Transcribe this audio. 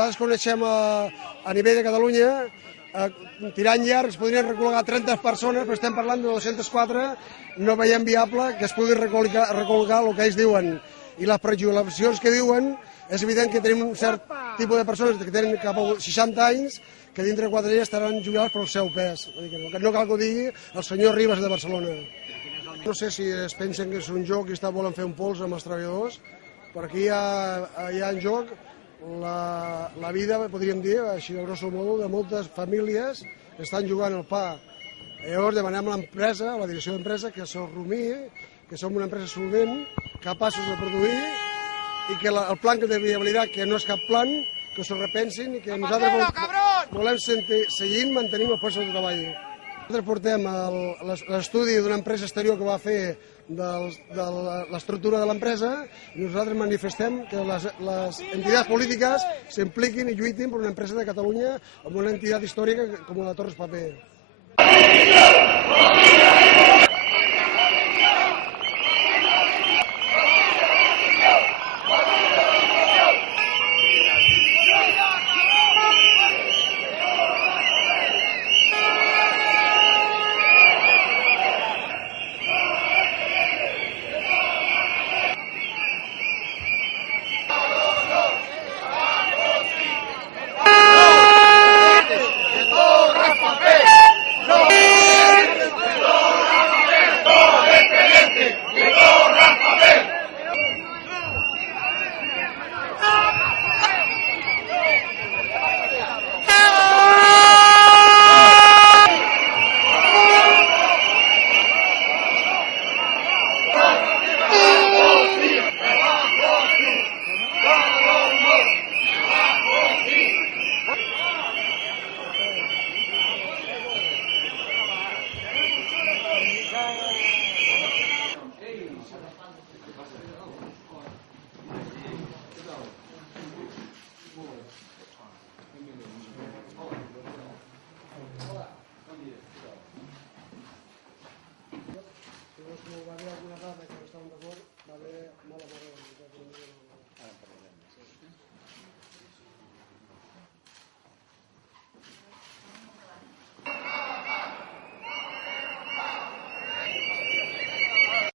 Nosaltres coneixem a nivell de Catalunya, tirant llarg, es podrien recol·locar 30 persones, però estem parlant de 204, no veiem viable que es pugui recol·locar el que ells diuen. I les prejubilacions que diuen, és evident que tenim un cert tipus de persones que tenen cap a 60 anys que dintre de 4 dies estaran jubilats pel seu pes. No cal que ho digui el senyor Ribas de Barcelona. No sé si es pensen que és un joc i volen fer un pols amb els treballadors, però aquí hi ha en joc la vida, podríem dir, així de grosso modo, de moltes famílies que estan jugant el pa. Llavors demanem a l'empresa, a la direcció d'empresa, que se'l rumiï, que som una empresa solvent, capaços de produir, i que el plan de viabilitat, que no és cap plan, que s'ho repensin i que nosaltres volem seguir mantenint els llocs de treball. Nosaltres portem l'estudi d'una empresa exterior que va fer de l'estructura de l'empresa i nosaltres manifestem que les entitats polítiques s'impliquin i lluitin per una empresa de Catalunya amb una entitat històrica com la de Torres Paper.